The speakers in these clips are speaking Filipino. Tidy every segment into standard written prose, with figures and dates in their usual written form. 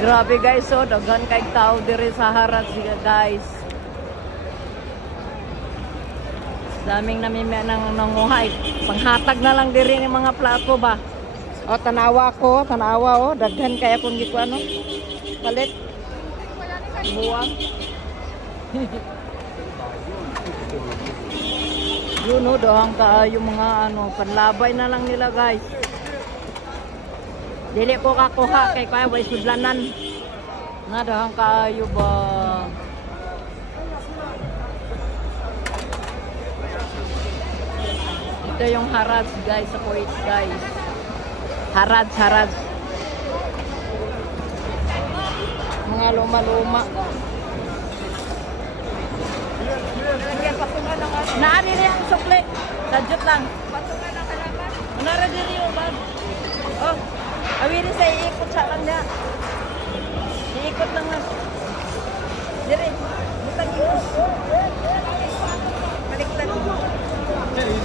Grabe guys, so daghan kay tao diri sa harap siya guys. Daming namimya nang nanguhay. Panghatag na lang diri ni mga plato ba. O tanawa ko, tanawa daghan kay akong gikuan no. Palit. Buwang. Yun o, dahang yung mga panlabay na lang nila guys. Dili ko kakuha kay kaya way sudlanan. Na dahang kayo ba. Ito yung harads guys sa Kuwait guys. Harads. Mga luma-luma. Naani niya ang sukli. Sadyot lang. Patungan ang halaman. Nara diri yung bag. Oh, awiri sa iikot sa lang niya. Iikot lang nga. Diri. Butang ikot. Baliktad.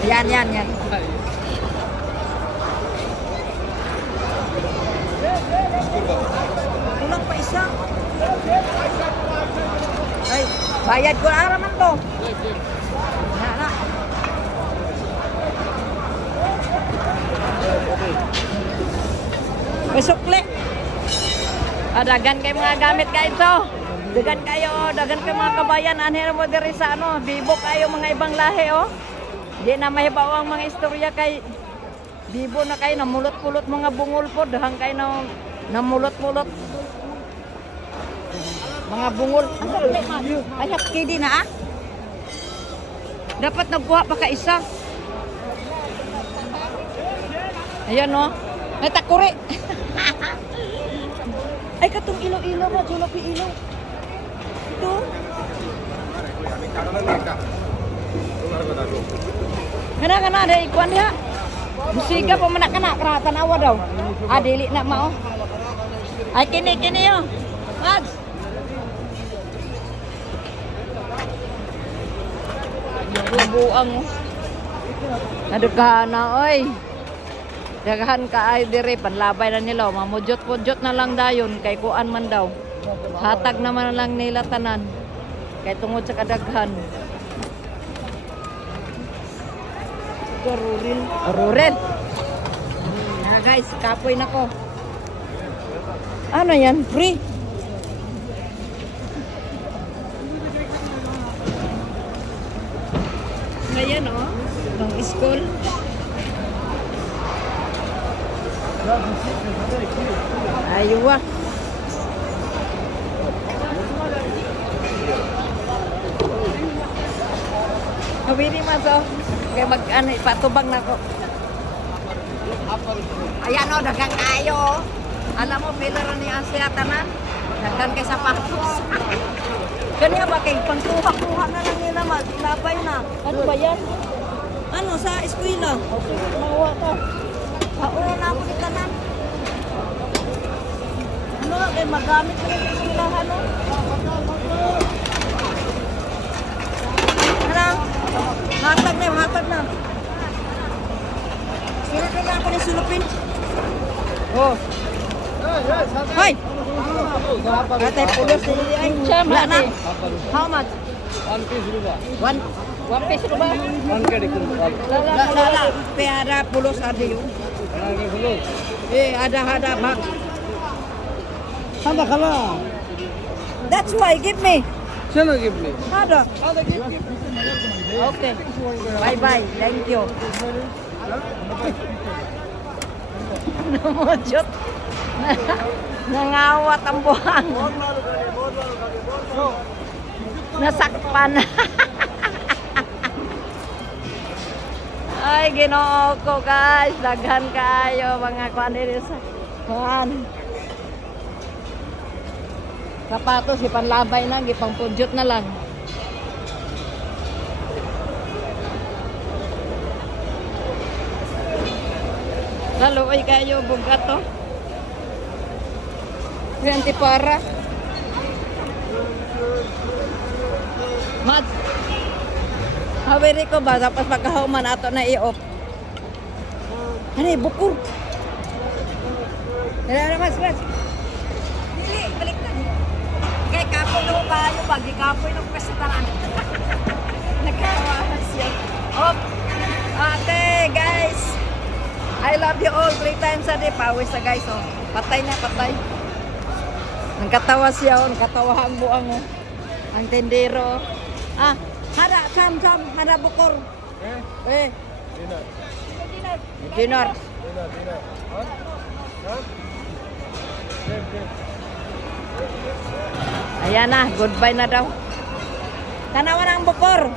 Yan. Kulang pa isa. Ay, bayad ko na naman to. Na. May sukli. Dagan kayo mga gamit kayo ito. Dagan kayo mga kabayan. Anhin mo diri sa bibo kayo mga ibang lahi Di na mahibaw ang mga istorya kay bibo na kayo, namulot-pulot mga bungol po. Dahang kayo namulot-pulot. Mga bungol. Ay, kidi na Dapat nagkuha pa ka isa. Ayan May takuri. Ay, katong ilaw-ilaw mo. Julok yung ilaw. Ito. Kana, ada ikuan dia. Musiga pa manak kana tanawa daw. Dili na mao. Ay, kini Mads. Buang Nadaghan na oy. Daghan ka ay dire panlabay na nila. Mamujot-pujot na lang dayon kay kuan man daw. Hatag naman lang nila tanan. Kay tungod sa kadaghan. Rurel. Guys, kapoy na ko. Ano yan? Free. Ngayon ng school. Aywa. Kabili maso. Kaya ipatubang na ko. Ayan dagang kayo. Alam mo, pila ni Asia tanan. Dagan kay sapatos. Kanya ba kay pangkuha-kuha na lang nila labay na. Ano ba yan? Sa eskwela? Okay, mawa ka. Hauna na ako ni tanan. Kay magamit ko yung eskwelahan Hatag na. Sulupin na ako ni sulupin. Hoy! Katay pulos nili ay. Wala na. How much? 1 piece ruba. One piece ruba? 1 kg ruba. Lala. Ada pulos ada yun. Ada bag. Handa khala. That's why give me. Chalo give me. Ada. give. Okay. Bye. Thank you. Namujot. Nangawat ang buhang. Nasakpan. Ay, Ginoo ko guys. Daghan kayo mga kuan. Sapatos, ipanlabay na, ipangpudjot na lang. Laluoy kayo, bugat to. 20 para. Mads. Hawiri ko ba? Tapos pagkahuman ato na i-off. Ano bukur. Dala, Mads. Dili. kapoy ng kasitaran. Nagkawahan siya. Oh, okay, guys. I love you all 3 times a day. Pawis na, guys. Oh. Patay na, patay. Nagkatawa siya. Oh. Nagkatawa ang buang. Oh. Ang tendero. Ah, hara, kam, hara bukor. Eh. Dinner. Ayan na, goodbye na daw. Tanawan ang bukor.